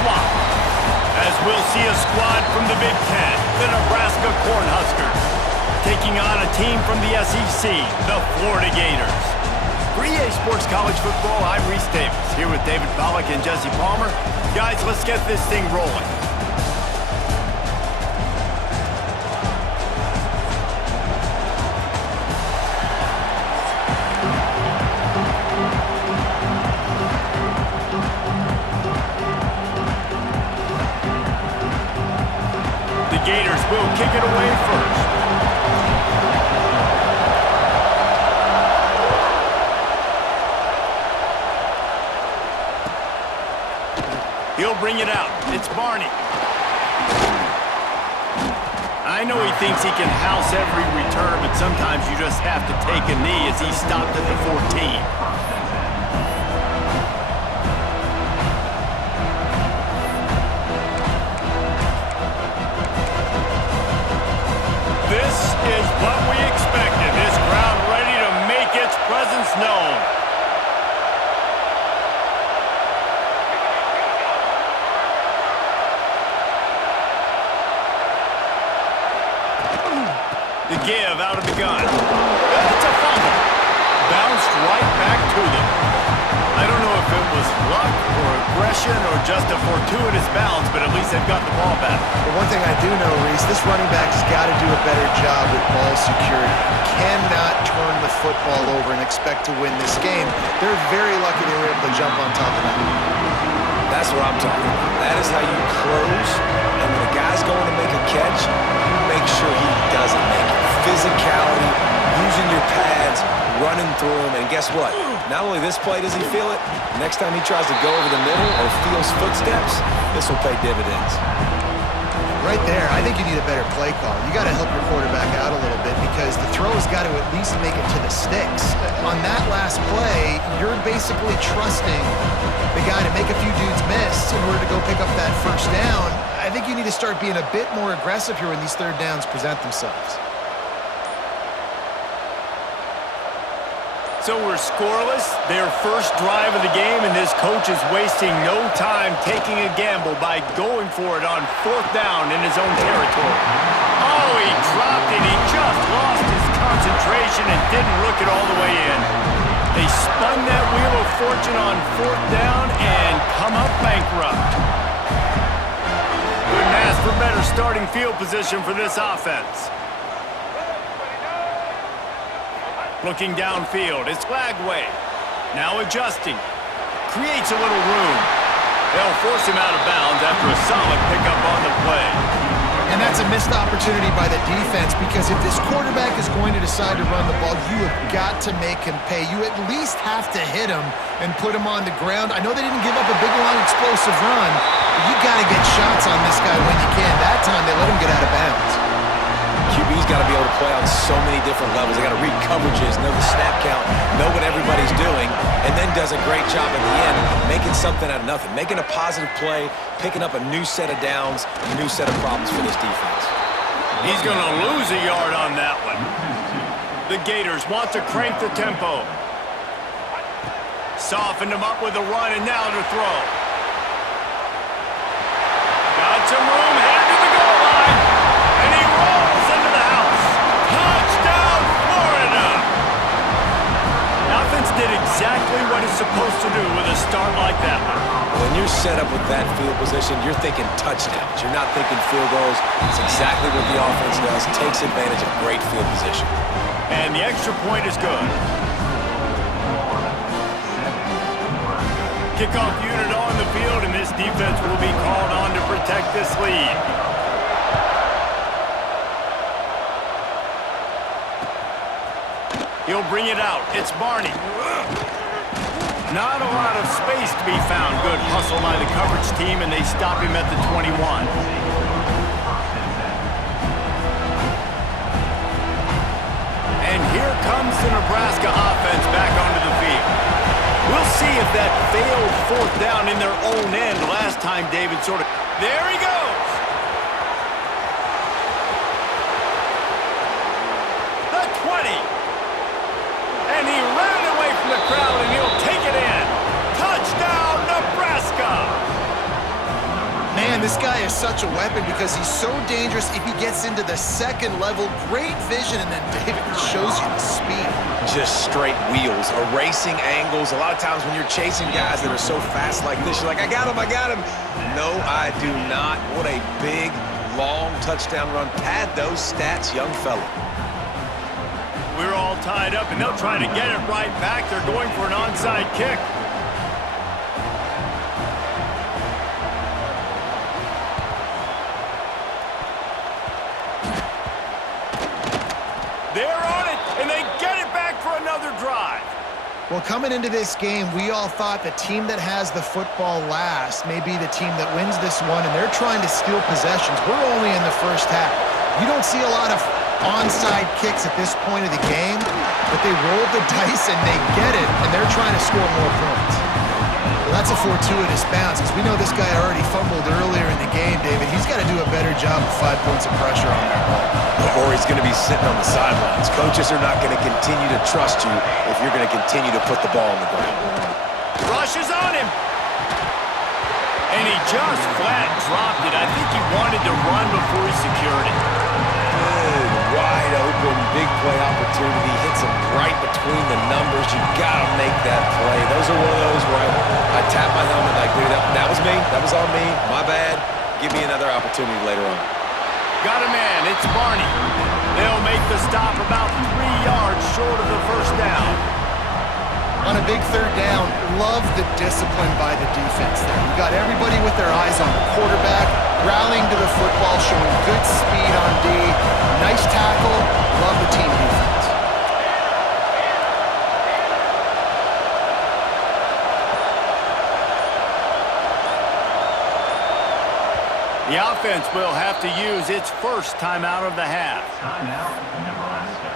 swamp. As we'll see a squad from the Big Ten, the Nebraska Cornhuskers, taking on a team from the SEC, the Florida Gators. For EA Sports College Football, I'm Reese Davis, here with David Pollack and Jesse Palmer. Guys, let's get this thing rolling. The Gators will kick it away first. He'll bring it out. It's Barney. I know he thinks he can house every return, but sometimes you just have to take a knee as he stopped at the 14. This is what we expected. This crowd ready to make its presence known. The give out of the gun. It's a fumble. Bounced right back to them. I don't know if it was luck or aggression or just a fortuitous bounce, but at least they've got the ball back. Well, one thing I do know, Reese, this running back's got to do a better job with ball security. You cannot turn the football over and expect to win this game. They're very lucky they were able to jump on top of that. That's what I'm talking about. That is how you close, and when a guy's going to make a catch, you make sure he doesn't make it. Physicality, using your pads, running through him, and guess what? Not only this play does he feel it, next time he tries to go over the middle or feels footsteps, this will pay dividends. Right there, I think you need a better play call. You got to help your quarterback out a little bit because the throw has got to at least make it to the sticks. On that last play, you're basically trusting the guy to make a few dudes miss in order to go pick up that first down. I think you need to start being a bit more aggressive here when these third downs present themselves. So we're scoreless, their first drive of the game, and this coach is wasting no time taking a gamble by going for it on fourth down in his own territory. Oh, he dropped it. He just lost his concentration and didn't look it all the way in. They spun that wheel of fortune on fourth down and come up bankrupt. Couldn't ask for better starting field position for this offense. Looking downfield, it's Lagway. Now adjusting. Creates a little room. They'll force him out of bounds after a solid pickup on the play. And that's a missed opportunity by the defense because if this quarterback is going to decide to run the ball, you have got to make him pay. You at least have to hit him and put him on the ground. I know they didn't give up a big, long, explosive run, but you got to get shots on this guy when you can. That time, they let him get out of bounds. QB's got to be able to play on so many different levels. They got to read coverages, know the snap count, know what everybody's doing, and then does a great job at the end making something out of nothing, making a positive play, picking up a new set of downs, a new set of problems for this defense. He's going to lose a yard on that one. The Gators want to crank the tempo. Softened him up with a run, and now to throw. Got some room, headed to the goal line, and he rolls into the house. Touchdown, Florida! Offense did exactly what it's supposed to do with a start like that one. When you're set up with that field position, you're thinking touchdowns. You're not thinking field goals. It's exactly what the offense does. Takes advantage of great field position. And the extra point is good. Kickoff unit on the field, and this defense will be called on to protect this lead. He'll bring it out. It's Barney. Not a lot of space to be found. Good hustle by the coverage team, and they stop him at the 21. And here comes the Nebraska offense back onto the field. We'll see if that failed fourth down in their own end last time David sort of... There he goes! The 20! And he ran away from the crowd, and he'll take it in. Touchdown, Nebraska! And this guy is such a weapon because he's so dangerous if he gets into the second level. Great vision, and then David shows you the speed. Just straight wheels, erasing angles. A lot of times when you're chasing guys that are so fast like this, you're like, I got him, I got him. No, I do not. What a big, long touchdown run. Pad those stats, young fella. We're all tied up, and they'll try to get it right back. They're going for an onside kick. They're on it, and they get it back for another drive. Well, coming into this game, we all thought the team that has the football last may be the team that wins this one, and they're trying to steal possessions. We're only in the first half. You don't see a lot of onside kicks at this point of the game, but they rolled the dice and they get it, and they're trying to score more points. Well, that's a fortuitous bounce, because we know this guy already fumbled earlier in the game, David. He's got to do a better job with 5 points of pressure on that ball. Or he's going to be sitting on the sidelines. Coaches are not going to continue to trust you if you're going to continue to put the ball on the ground. Rushes on him. And he just flat dropped it. I think he wanted to run before he secured it. Good, wide open, big play opportunity. Hits him right between the numbers. You got to make that play. Those are one of those where I tap my helmet like, dude, that was me. That was on me. My bad. Give me another opportunity later on. Got a man. It's Barney. They'll make the stop about 3 yards short of the first down. On a big third down, love the discipline by the defense there. You got everybody with their eyes on the quarterback, rallying to the football, showing good speed on D. Nice tackle. Love the team defense. The offense will have to use its first timeout of the half. Timeout, Nebraska.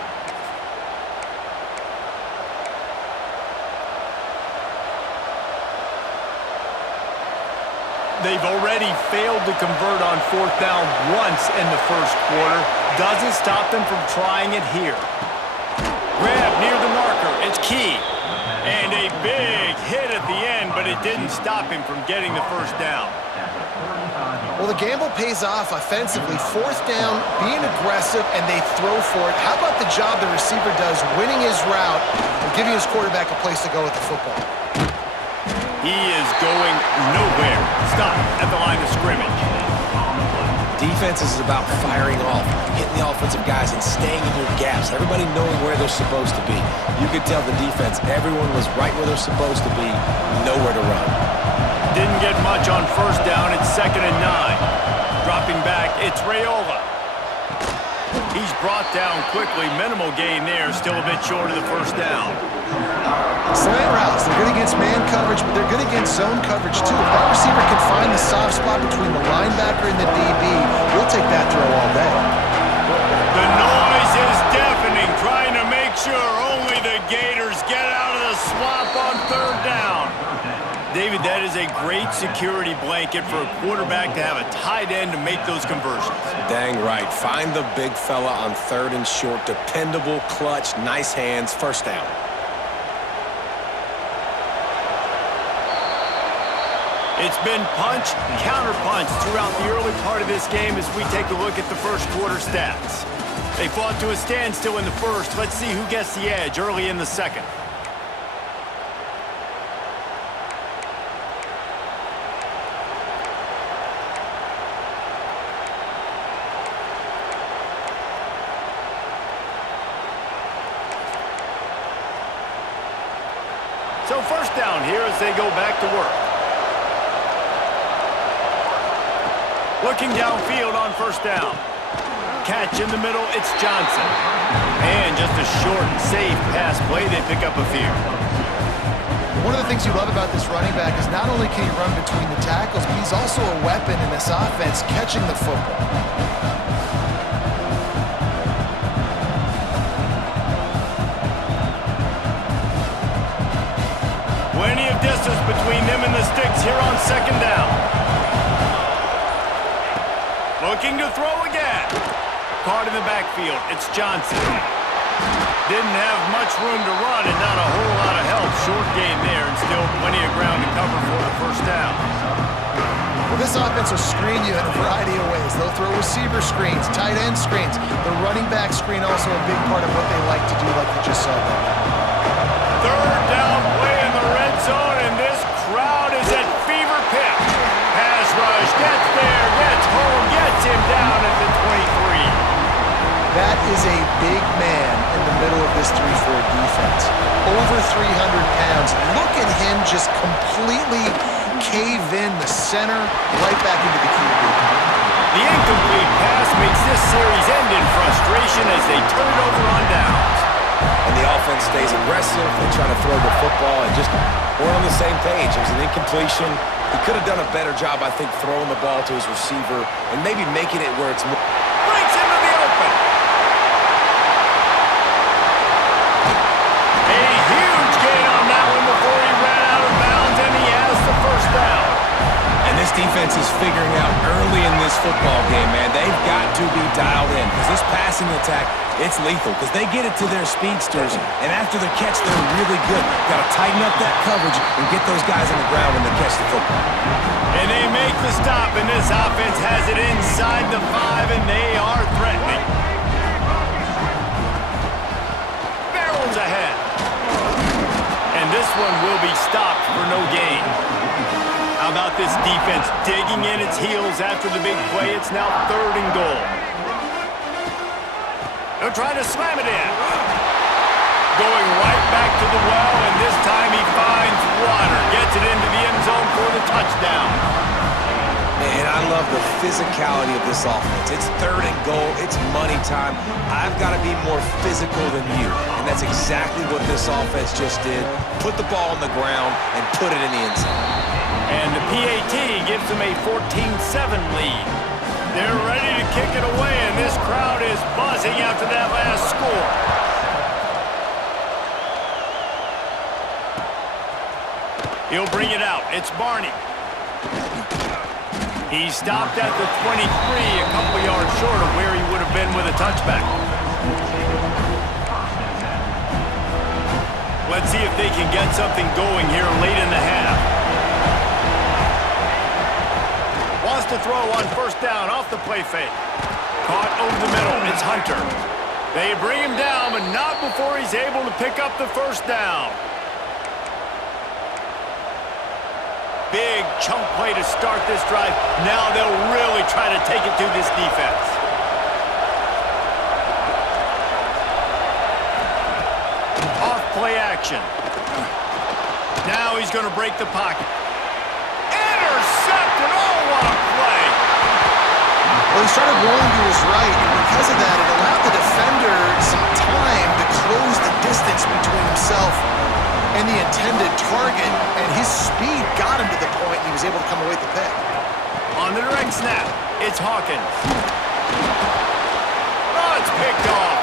They've already failed to convert on fourth down once in the first quarter. Doesn't stop them from trying it here. Grab near the marker. It's key. And a big hit at the end, but it didn't stop him from getting the first down. Well, the gamble pays off offensively. Fourth down, being aggressive, and they throw for it. How about the job the receiver does winning his route and giving his quarterback a place to go with the football? He is going nowhere. Stop at the line of scrimmage. Defense is about firing off, hitting the offensive guys and staying in your gaps. Everybody knowing where they're supposed to be. You could tell the defense, everyone was right where they're supposed to be, nowhere to run. Didn't get much on first down. It's 2nd and 9. Dropping back, it's Raiola. He's brought down quickly. Minimal gain there. Still a bit short of the first down. Slant routes. They're good against man coverage, but they're good against zone coverage, too. If that receiver can find the soft spot between the linebacker and the DB, he'll take that throw all day. The noise is deafening, trying to make sure only the Gators get out of the swamp on third down. David, that is a great security blanket for a quarterback to have a tight end to make those conversions. Dang right. Find the big fella on 3rd and short. Dependable, clutch, nice hands, first down. It's been punch, counter-punch throughout the early part of this game as we take a look at the first quarter stats. They fought to a standstill in the first. Let's see who gets the edge early in the second. So first down here as they go back to work. Looking downfield on first down. Catch in the middle, it's Johnson. And just a short and safe pass play, they pick up a few. One of the things you love about this running back is not only can he run between the tackles, but he's also a weapon in this offense catching the football. Plenty of distance between them and the sticks here on second down. Looking to throw again. Caught in the backfield. It's Johnson. Didn't have much room to run and not a whole lot of help. Short gain there and still plenty of ground to cover for the first down. Well, this offense will screen you in a variety of ways. They'll throw receiver screens, tight end screens. The running back screen also a big part of what they like to do, like you just saw there. Third down play in the red zone, and this crowd is at fever pitch. Pass rush, gets there, gets home, gets him down at the 23. That is a big man in the middle of this 3-4 defense. Over 300 pounds. Look at him just completely cave in the center, right back into the QB. The incomplete pass makes this series end in frustration as they turn it over on downs. And the offense stays aggressive. They try to throw the football and just weren't on the same page. It was an incompletion. He could have done a better job, I think, throwing the ball to his receiver and maybe making it where it's more. Breaks into the open. A huge gain on that one before he ran out of bounds, and he has the first down. And this defense is figuring out early in this football game, man, they've got to be dialed in because this passing attack, it's lethal because they get it to their speedsters, and after the catch, they're really good. Got to tighten up that coverage and get those guys on the ground when they catch the football. And they make the stop, and this offense has it inside the 5, and they are threatening. Barrels ahead. And this one will be stopped for no gain. How about this defense digging in its heels after the big play? It's now 3rd and goal. They're trying to slam it in. Going right back to the well, and this time he finds water. Gets it into the end zone for the touchdown. Man, I love the physicality of this offense. It's 3rd and goal. It's money time. I've got to be more physical than you. And that's exactly what this offense just did. Put the ball on the ground and put it in the end zone. And the PAT gives them a 14-7 lead. They're ready to kick it away, and this crowd is buzzing after that last score. He'll bring it out. It's Barney. He stopped at the 23, a couple yards short of where he would have been with a touchback. Let's see if they can get something going here late in the half. Wants to throw on 1st down off the play fake. Caught over the middle. It's Hunter. They bring him down, but not before he's able to pick up the 1st down. Big chunk play to start this drive. Now they'll really try to take it to this defense. Off play action. Now he's going to break the pocket. Intercepted! Oh, what a play! Well, he started rolling to his right, and because of that, it allowed the defender some time to close the distance between himself and the intended target, and his speed got him to the point, and he was able to come away with the pick. On the direct snap, it's Hawkins. Oh, it's picked off.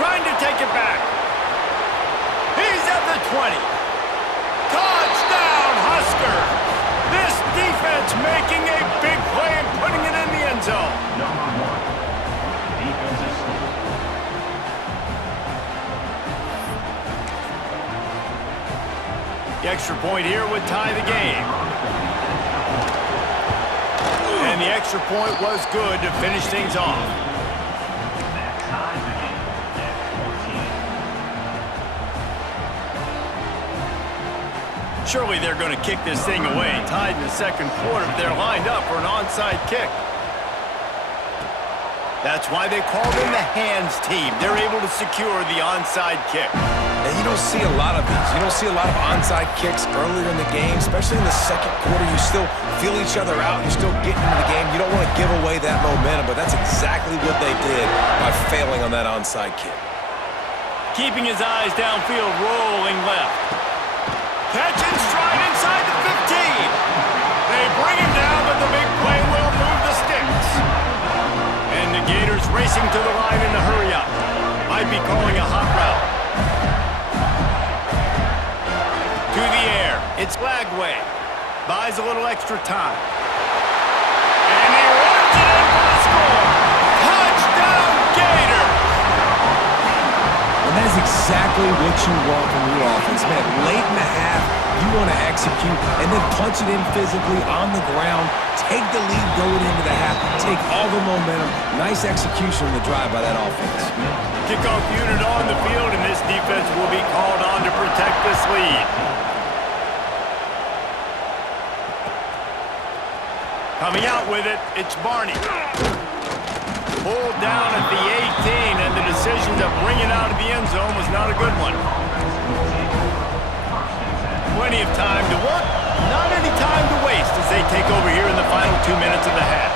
Trying to take it back. He's at the 20. Touchdown, Husker! This defense making a big play and putting it in the end zone. Number 1. Defensive stop. The extra point here would tie the game. And the extra point was good to finish things off. That ties the game at 14. Surely they're going to kick this thing away. Tied in the 2nd quarter, but they're lined up for an onside kick. That's why they called in the hands team. They're able to secure the onside kick. And you don't see a lot of these. You don't see a lot of onside kicks earlier in the game, especially in the 2nd quarter. You still feel each other out. You're still getting into the game. You don't want to give away that momentum, but that's exactly what they did by failing on that onside kick. Keeping his eyes downfield, rolling left. Catch and stride inside the 15. They bring him down, but the big play will move the sticks. And the Gators racing to the line in a hurry up. Might be calling a hot route. To the air. It's Lagway. Buys a little extra time. And he runs it in for the score. Touchdown, Gators! And that is is exactly what you want from your offense, man. Late in the half, you want to execute and then punch it in physically on the ground, take the lead going into the half, take all the momentum. Nice execution on the drive by that offense. Kickoff unit on the field, and this defense will be called on to protect this lead. Coming out with it, it's Barney. Pulled down at the 18, and the decision to bring it out of the end zone was not a good one. Plenty of time to work, not any time to waste as they take over here in the final 2 minutes of the half.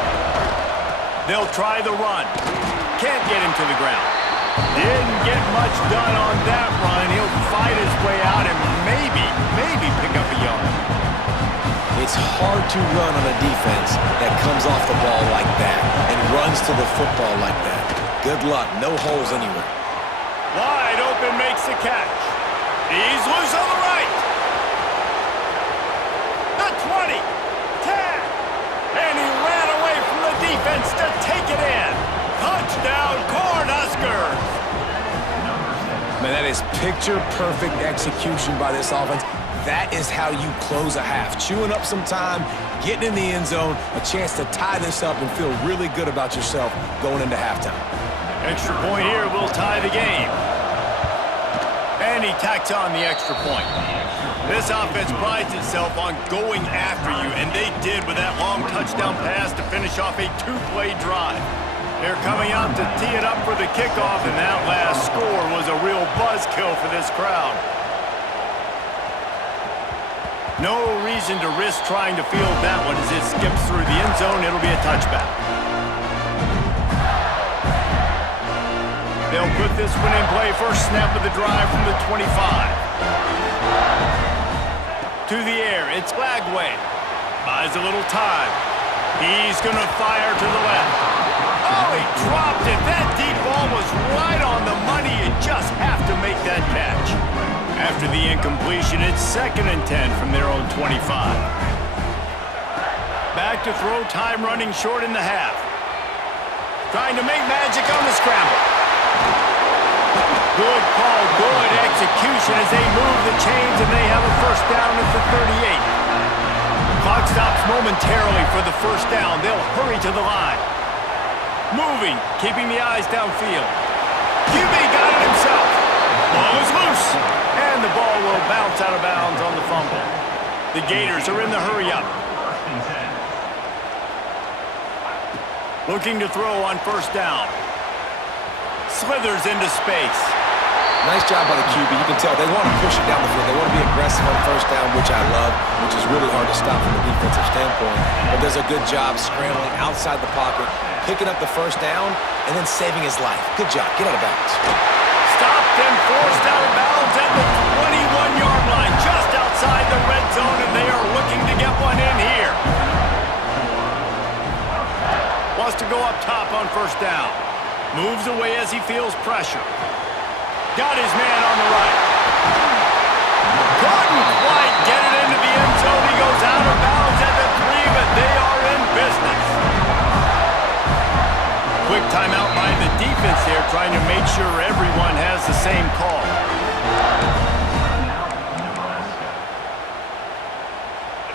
They'll try the run. Can't get him to the ground. Didn't get much done on that run. He'll fight his way out and maybe pick up a yard. It's hard to run on a defense that comes off the ball like that and runs to the football like that. Good luck. No holes anywhere. Wide open makes the catch. He's loose on the right. The 20. 10. And he ran away from the defense to take it in. Touchdown, Cornhuskers. Man, that is picture-perfect execution by this offense. That is how you close a half. Chewing up some time, getting in the end zone, a chance to tie this up and feel really good about yourself going into halftime. Extra point here will tie the game. And he tacks on the extra point. This offense prides itself on going after you, and they did with that long touchdown pass to finish off a two-play drive. They're coming out to tee it up for the kickoff, and that last score was a real buzzkill for this crowd. No reason to risk trying to field that one as it skips through the end zone. It'll be a touchback. They'll put this one in play. First snap of the drive from the 25. To the air, it's Glagway. Buys a little time. He's going to fire to the left. Oh, he dropped it. That deep ball was right on the money. You just have to make that catch. After the incompletion, it's 2nd and 10 from their own 25. Back to throw, time running short in the half. Trying to make magic on the scramble. Good call, good execution as they move the chains, and they have a first down at the 38. Clock stops momentarily for the first down. They'll hurry to the line. Moving, keeping the eyes downfield. QB got it himself. Ball is loose. And the ball will bounce out of bounds on the fumble. The Gators are in the hurry-up. Looking to throw on first down. Slithers into space. Nice job by the QB. You can tell they want to push it down the field. They want to be aggressive on first down, which I love, which is really hard to stop from a defensive standpoint. But does a good job scrambling outside the pocket, picking up the first down, and then saving his life. Good job. Get out of bounds. Stopped and forced out of bounds at the 21-yard line, just outside the red zone, and they are looking to get one in here. Wants to go up top on first down. Moves away as he feels pressure. Got his man on the right. Couldn't quite get it into the end zone. He goes out of bounds at the 3, but they are in business. Quick timeout by the defense here, trying to make sure everyone has the same call.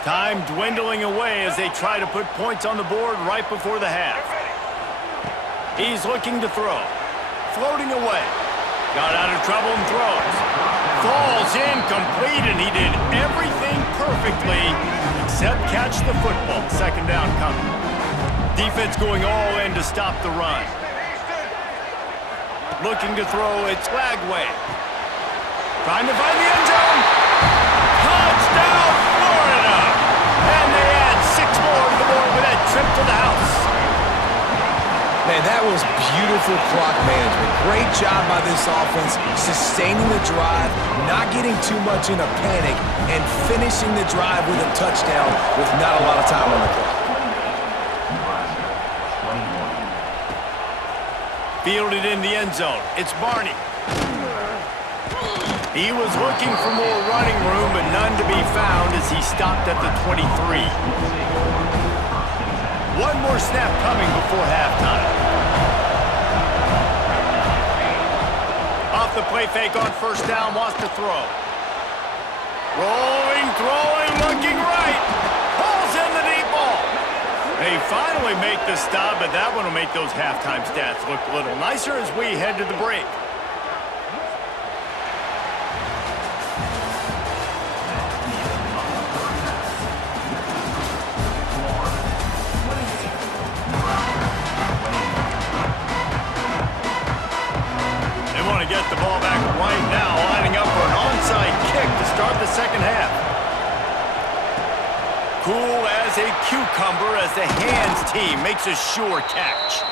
Time dwindling away as they try to put points on the board right before the half. He's looking to throw. Floating away. Got out of trouble and throws. Falls incomplete, and he did everything perfectly except catch the football. Second down coming. Defense going all in to stop the run. Looking to throw, it's Glagway. Trying to find the end zone. Touchdown, Florida! And they add 6 more to the board with that trip to the house. Man, that was beautiful clock management. Great job by this offense, sustaining the drive, not getting too much in a panic, and finishing the drive with a touchdown with not a lot of time on the clock. Fielded in the end zone. It's Barney. He was looking for more running room, but none to be found as he stopped at the 23. One more snap coming before halftime. Off off the play fake on first down, wants to throw. Rolling, throwing, looking right. Pulls in the deep ball. They finally make the stop, but that one will make those halftime stats look a little nicer as we head to the break. They want to get the ball back right now, lining up for an onside kick to start the second half. Cool as a cucumber as the hands team makes a sure catch.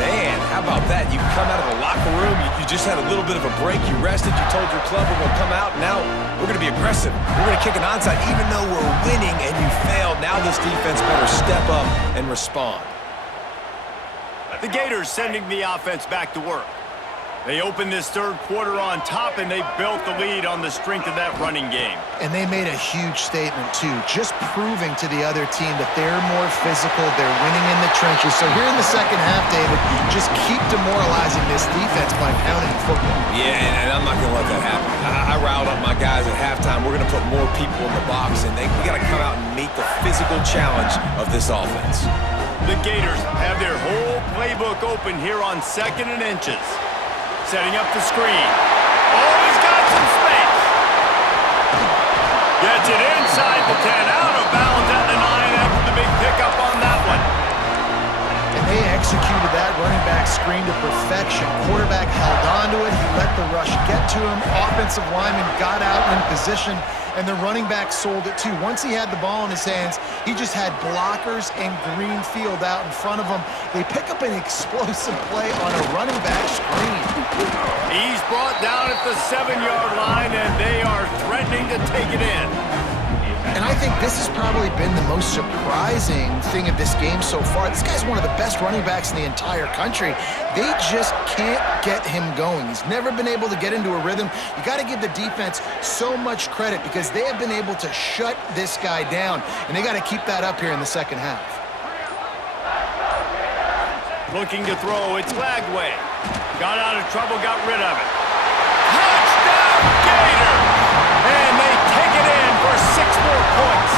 Man, how about that? You come out of the locker room, you just had a little bit of a break, you rested, you told your club we're going to come out, now we're going to be aggressive. We're going to kick an onside even though we're winning and you failed. Now this defense better step up and respond. The Gators sending the offense back to work. They opened this third quarter on top, and they built the lead on the strength of that running game. And they made a huge statement, too, just proving to the other team that they're more physical, they're winning in the trenches. So here in the second half, David, just keep demoralizing this defense by pounding the football. Yeah, and I'm not going to let that happen. I riled up my guys at halftime. We're going to put more people in the box, and we got to come out and meet the physical challenge of this offense. The Gators have their whole playbook open here on 2nd and inches. Setting up the screen. Oh, he's got some space. Gets it inside the 10, out of bounds at the 9 after the big pickup on that one. And they executed that running back screen to perfection. Quarterback held onto it. He let the rush get to him. Offensive lineman got out in position, and the running back sold it too. Once he had the ball in his hands, he just had blockers and green field out in front of him. They pick up an explosive play on a running back screen. He's brought down at the 7-yard line, and they are threatening to take it in. And I think this has probably been the most surprising thing of this game so far. This guy's one of the best running backs in the entire country. They just can't get him going. He's never been able to get into a rhythm. You got to give the defense so much credit because they have been able to shut this guy down, and they got to keep that up here in the second half. Looking to throw, it's Lagway. Got out of trouble, got rid of it. Touchdown, Gators! And they take it in for 6 more points.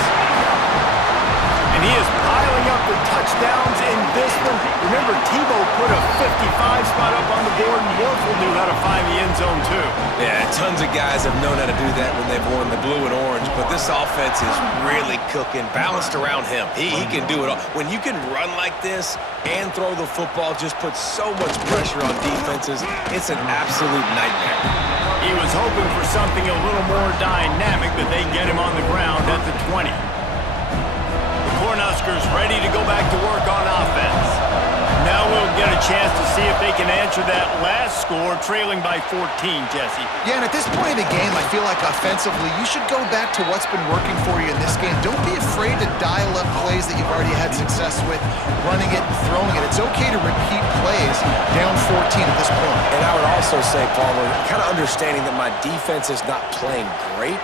And he is piling up the touchdowns in this one. Remember, Tebow put a 55 spot up on the board, and Warfel knew how to find the end zone, too. Yeah, tons of guys have known how to do that when they've worn the blue and orange, but this offense is really cooking, balanced around him. He can do it all. When you can run like this and throw the football, just puts so much pressure on defenses, it's an absolute nightmare. He was hoping for something a little more dynamic, but they get him on the ground at the 20. The Cornhuskers ready to go back to work on offense. Now we'll get a chance to see if they can answer that last score, trailing by 14, Jesse. Yeah, and at this point in the game, I feel like offensively, you should go back to what's been working for you in this game. Don't be afraid to dial up plays that you've already had success with, running it and throwing it. It's okay to repeat plays down 14 at this point. And I would also say, Palmer, kind of understanding that my defense is not playing great,